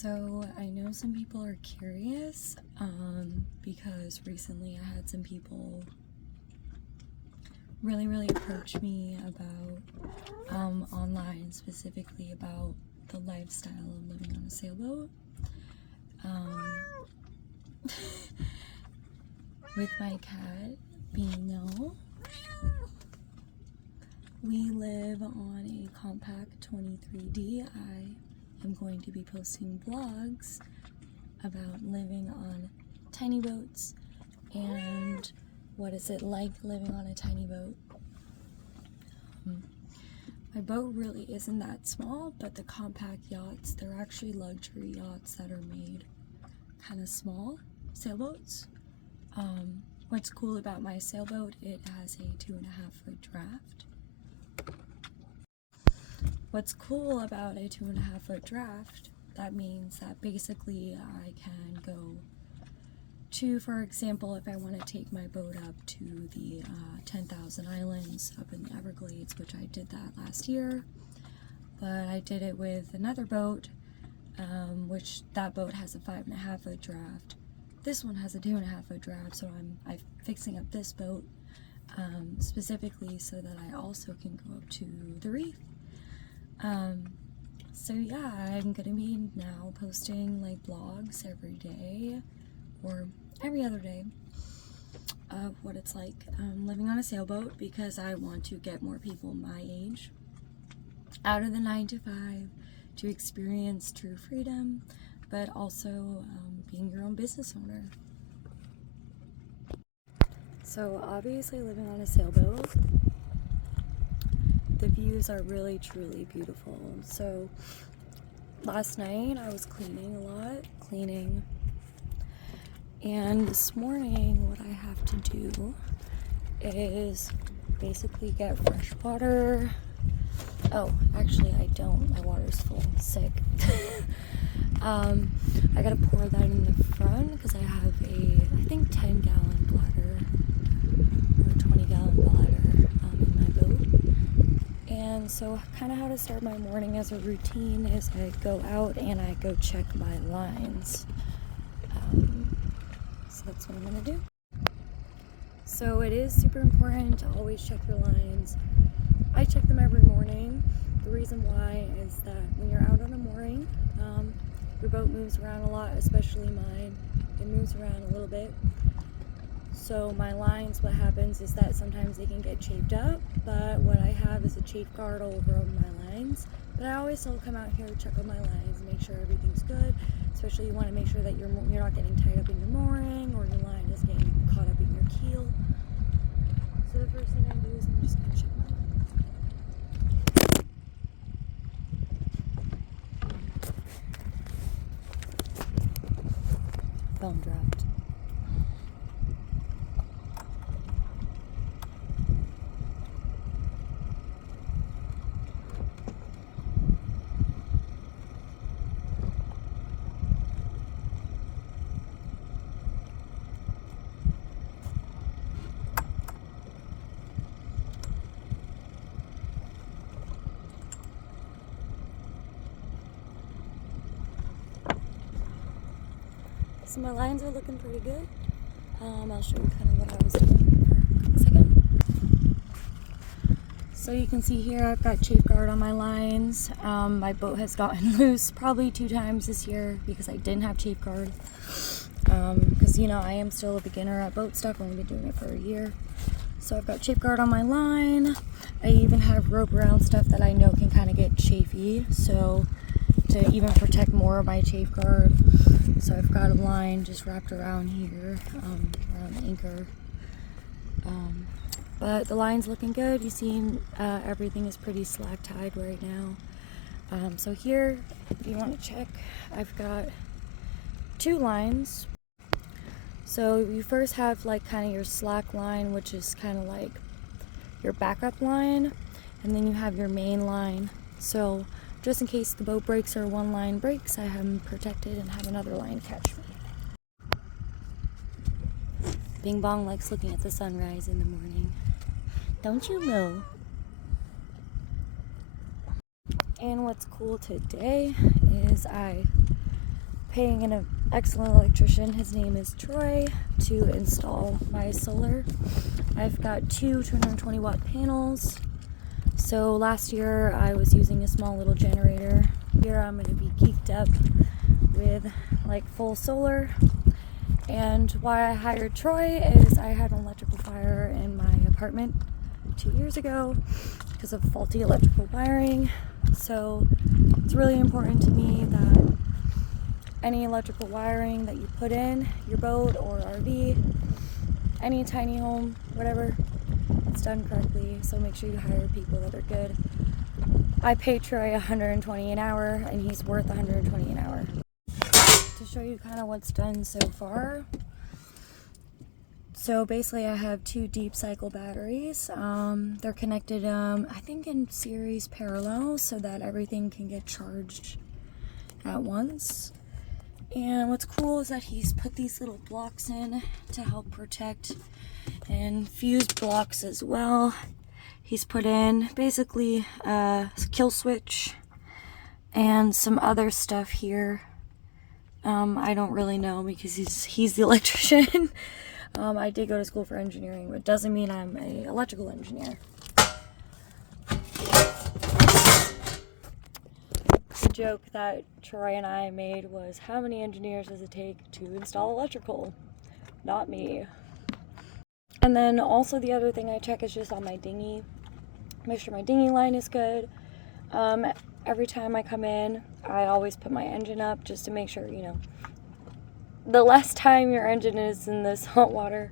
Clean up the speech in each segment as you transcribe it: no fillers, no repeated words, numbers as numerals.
So I know some people are curious because recently I had some people really approach me about online, specifically about the lifestyle of living on a sailboat. With my cat Beano, we live on a compact 23D. I am going to be posting vlogs about living on tiny boats and what is it like living on a tiny boat. My boat really isn't that small, but the compact yachts, they're actually luxury yachts that are made kind of small, sailboats. What's cool about my sailboat, it has a 2.5 foot draft. What's cool about a 2.5 foot draft, that means that basically I can go to, for example, if I want to take my boat up to the 10,000 Islands up in the Everglades, which I did that last year, but I did it with another boat, which that boat has a 5.5 foot draft. This one has a 2.5 foot draft, so I'm fixing up this boat specifically so that I also can go up to the reef. So yeah, I'm gonna be now posting like vlogs every day or every other day of what it's like living on a sailboat, because I want to get more people my age out of the 9 to 5 to experience true freedom, but also being your own business owner. So obviously living on a sailboat, the views are really truly beautiful. So last night I was cleaning and this morning what I have to do is basically get fresh water. Oh, actually I don't, my water's full, I'm sick. I gotta pour that in the front because I have a, I think 10-gallon bladder or 20-gallon bladder in my boat. And so kind of how to start my morning as a routine is I go out and I go check my lines. So that's what I'm gonna do. So it is super important to always check your lines. I check them every morning. The reason why is that when you're out on a mooring, your boat moves around a lot, especially mine. It moves around a little bit. So my lines, what happens is that sometimes they can get chafed up, but what I have is a chafe guard over my lines. But I always still come out here to check on my lines, make sure everything's good. Especially you want to make sure that you're not getting tied up in your mooring or your line is getting caught up in your keel. So the first thing I do is I'm just going to check my line. Film draft. So my lines are looking pretty good. I'll show you kind of what I was doing for a second. So you can see here I've got chafe guard on my lines. My boat has gotten loose probably 2 times this year because I didn't have chafe guard. Because you know I am still a beginner at boat stuff. I've only been doing it for a year. So I've got chafe guard on my line. I even have rope around stuff that I know can kind of get chafy. So to even protect more of my chafe guard. So I've got a line just wrapped around here, around the anchor. But the line's looking good. You see everything is pretty slack tied right now. So here, if you want to check, I've got 2 lines. So you first have like kind of your slack line, which is kind of like your backup line, and then you have your main line. So just in case the boat breaks or one line breaks, I have them protected and have another line catch me. Bing Bong likes looking at the sunrise in the morning. Don't you know? And what's cool today is I paying an excellent electrician, his name is Troy, to install my solar. I've got two 220 watt panels. So last year I was using a small little generator. Here I'm going to be geeked up with like full solar. And why I hired Troy is I had an electrical fire in my apartment 2 years ago because of faulty electrical wiring. So it's really important to me that any electrical wiring that you put in your boat or RV, any tiny home, whatever, it's done correctly. So make sure you hire people that are good. I pay Troy $120 an hour and he's worth $120 an hour. To show you kind of what's done so far. So basically I have two deep cycle batteries. They're connected, I think in series parallel so that everything can get charged at once. And what's cool is that he's put these little blocks in to help protect, and fuse blocks as well. He's put in basically a kill switch and some other stuff here. I don't really know because he's the electrician. I did go to school for engineering, but it doesn't mean I'm an electrical engineer. The joke that Troy and I made was, how many engineers does it take to install electrical? Not me. And then also the other thing I check is just on my dinghy. Make sure my dinghy line is good. Every time I come in, I always put my engine up just to make sure, you know, the less time your engine is in the salt water,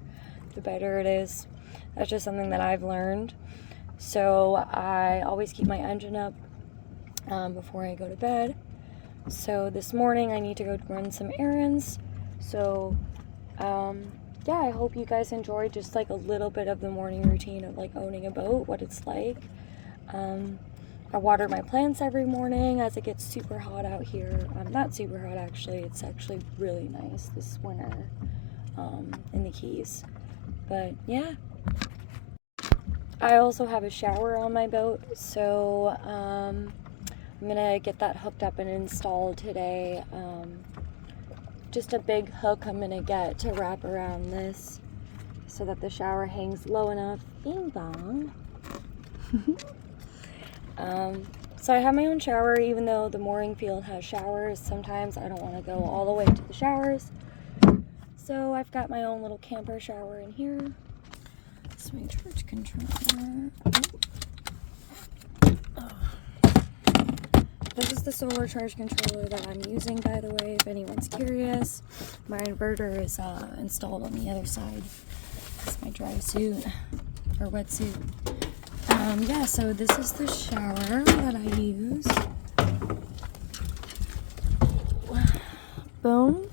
the better it is. That's just something that I've learned. So I always keep my engine up before I go to bed. So this morning I need to go run some errands. So yeah, I hope you guys enjoyed just like a little bit of the morning routine of like owning a boat, what it's like. I water my plants every morning as it gets super hot out here. Not super hot actually, it's actually really nice this winter in the Keys. But yeah. I also have a shower on my boat, so I'm gonna get that hooked up and installed today. Just a big hook I'm gonna get to wrap around this so that the shower hangs low enough. Bing bong. So I have my own shower, even though the mooring field has showers. Sometimes I don't want to go all the way to the showers. So I've got my own little camper shower in here. This is my charge controller. This is the solar charge controller that I'm using, by the way, if anyone's curious. My inverter is installed on the other side. It's my dry suit, or wetsuit. Yeah, so this is the shower that I use. Boom.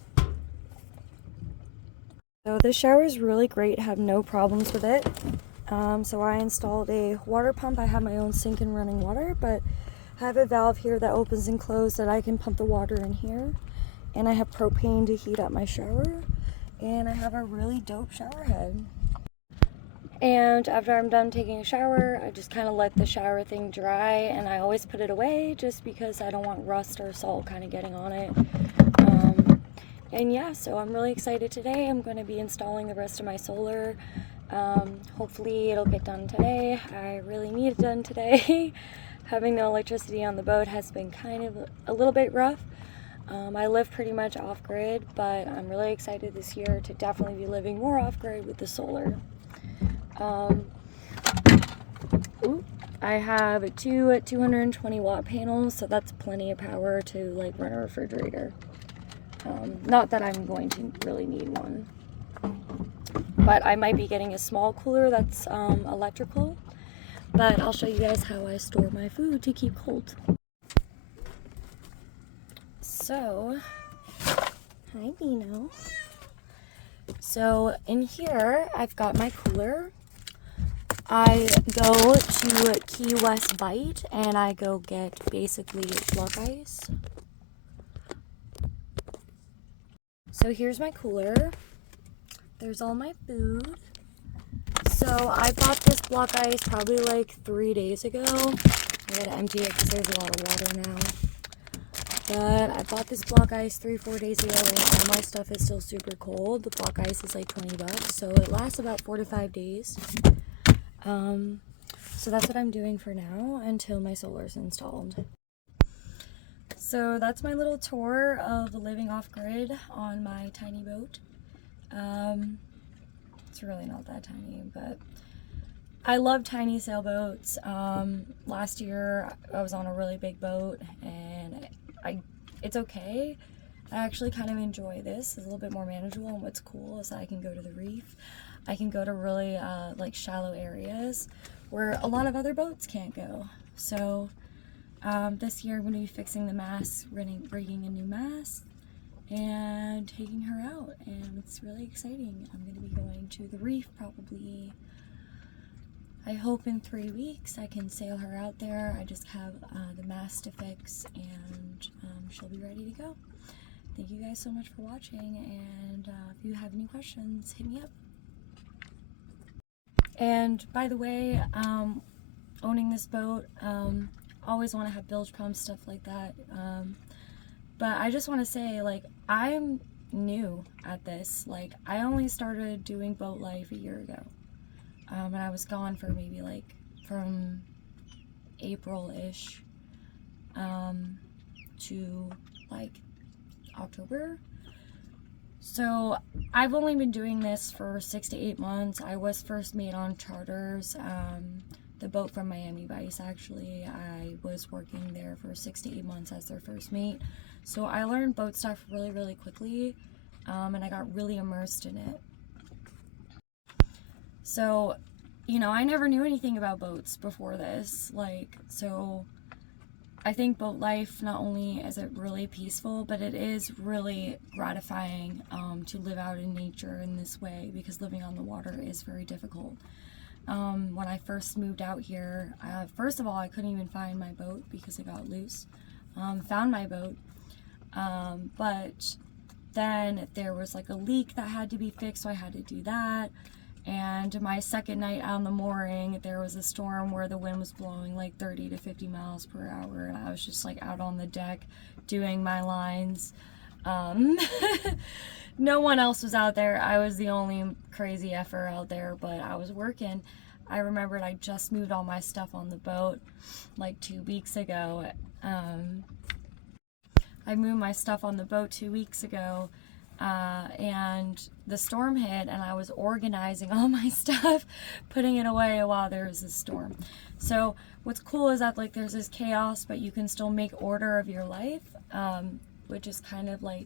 So this shower is really great, have no problems with it. So I installed a water pump. I have my own sink and running water, but I have a valve here that opens and closes that I can pump the water in here. And I have propane to heat up my shower. And I have a really dope shower head. And after I'm done taking a shower, I just kind of let the shower thing dry, and I always put it away just because I don't want rust or salt kind of getting on it. And yeah, so I'm really excited today. I'm going to be installing the rest of my solar. Hopefully it'll get done today. I really need it done today. Having no electricity on the boat has been kind of a little bit rough. I live pretty much off-grid, but I'm really excited this year to definitely be living more off-grid with the solar. I have two 220 watt panels, so that's plenty of power to like run a refrigerator. Not that I'm going to really need one, but I might be getting a small cooler that's electrical, but I'll show you guys how I store my food to keep cold. So, hi Dino. So in here I've got my cooler. I go to Key West Bite and I go get basically block ice. So here's my cooler. There's all my food. So I bought this block ice probably like 3 days ago. I gotta empty it because there's a lot of water now. But I bought this block ice 3-4 days ago, and all my stuff is still super cold. The block ice is like $20, so it lasts about 4 to 5 days. So that's what I'm doing for now until my solar's installed. So that's my little tour of living off-grid on my tiny boat. It's really not that tiny, but I love tiny sailboats. Last year I was on a really big boat, and it's okay. I actually kind of enjoy this. It's a little bit more manageable, and what's cool is that I can go to the reef. I can go to really like shallow areas where a lot of other boats can't go. So this year I'm going to be fixing the mast, rigging a new mast, and taking her out, and it's really exciting. I'm going to be going to the reef probably, I hope in 3 weeks. I can sail her out there. I just have the mast to fix, and she'll be ready to go. Thank you guys so much for watching, and if you have any questions, hit me up. And by the way, owning this boat, always want to have bilge pumps, stuff like that. But I just want to say, like, I'm new at this. Like, I only started doing boat life a year ago. And I was gone for maybe like from April-ish to like October. So I've only been doing this for 6 to 8 months. I was first made on charters. The boat from Miami Vice, actually, I was working there for 6 to 8 months as their first mate. So I learned boat stuff really, really quickly, and I got really immersed in it. So, you know, I never knew anything about boats before this. Like, so I think boat life, not only is it really peaceful, but it is really gratifying to live out in nature in this way, because living on the water is very difficult. When I first moved out here, first of all, I couldn't even find my boat because it got loose. Found my boat, but then there was like a leak that had to be fixed, so I had to do that. And my second night on the mooring, there was a storm where the wind was blowing like 30 to 50 miles per hour, and I was just like out on the deck doing my lines. No one else was out there. I was the only crazy effer out there, but I was working. I remembered I just moved all my stuff on the boat like 2 weeks ago. I moved my stuff on the boat 2 weeks ago, and the storm hit, and I was organizing all my stuff, putting it away while there was a storm. So what's cool is that like there's this chaos, but you can still make order of your life, which is kind of like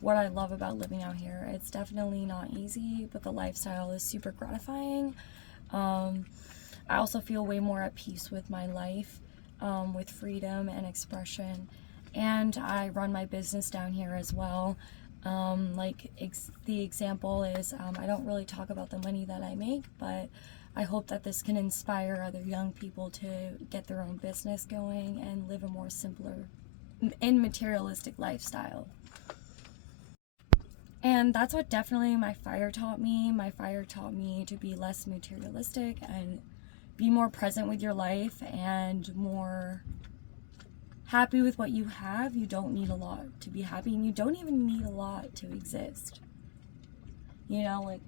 what I love about living out here. It's definitely not easy, but the lifestyle is super gratifying. I also feel way more at peace with my life, with freedom and expression. And I run my business down here as well. The example is, I don't really talk about the money that I make, but I hope that this can inspire other young people to get their own business going and live a more simpler and materialistic lifestyle. And that's what definitely my fire taught me. My fire taught me to be less materialistic and be more present with your life and more happy with what you have. You don't need a lot to be happy, and you don't even need a lot to exist. You know, like,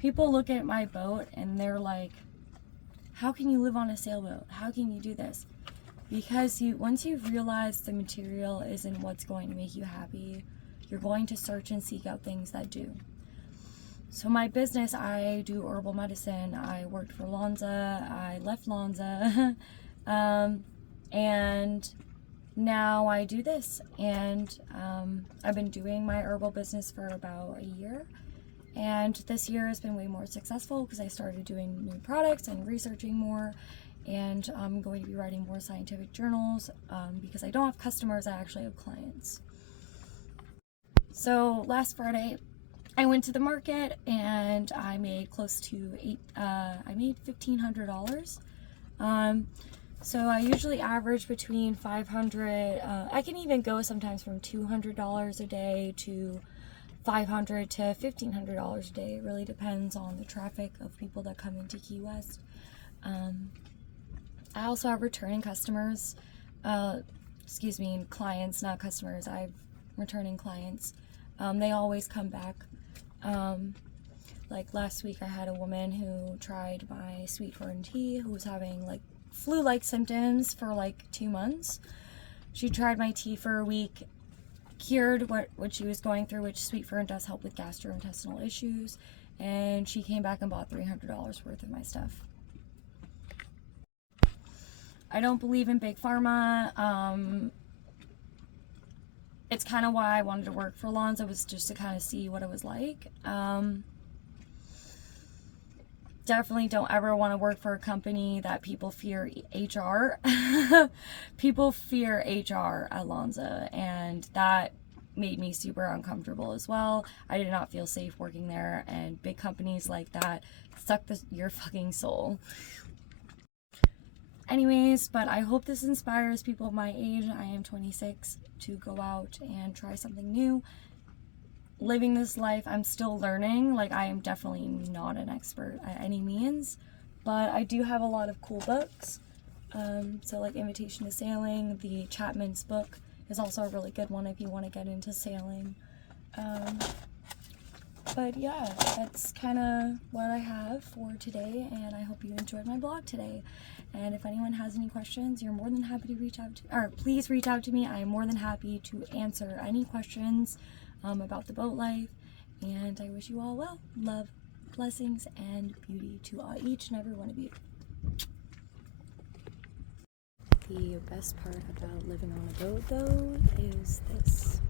people look at my boat and they're like, how can you live on a sailboat? How can you do this? Because once you've realized the material isn't what's going to make you happy, you're going to search and seek out things that do. So my business, I do herbal medicine. I worked for Lonza. I left Lonza. And now I do this. And I've been doing my herbal business for about a year. And this year has been way more successful because I started doing new products and researching more. And I'm going to be writing more scientific journals because I don't have customers, I actually have clients. So last Friday, I went to the market and I made close to $1,500. So I usually average between $500. I can even go sometimes from $200 a day to $500 to $1,500 a day. It really depends on the traffic of people that come into Key West. I also have returning customers. excuse me, clients, not customers. I've returning clients. They always come back. Like last week I had a woman who tried my sweet fern tea who was having like flu-like symptoms for like 2 months. She tried my tea for a week, cured what she was going through, which sweet fern does help with gastrointestinal issues, and she came back and bought $300 worth of my stuff. I don't believe in big pharma. It's kind of why I wanted to work for Lonza, was just to kind of see what it was like. Definitely don't ever want to work for a company that people fear HR. People fear HR at Lonza, and that made me super uncomfortable as well. I did not feel safe working there, and big companies like that suck your fucking soul. Anyways, but I hope this inspires people of my age. I am 26, to go out and try something new. Living this life, I'm still learning. Like, I am definitely not an expert at any means, but I do have a lot of cool books. So like Invitation to Sailing, the Chapman's book is also a really good one if you want to get into sailing. But yeah, that's kind of what I have for today, and I hope you enjoyed my blog today. And if anyone has any questions, you're more than happy to reach out to, or please reach out to me. I am more than happy to answer any questions about the boat life, and I wish you all well, love, blessings, and beauty to each and every one of you. The best part about living on a boat, though, is this.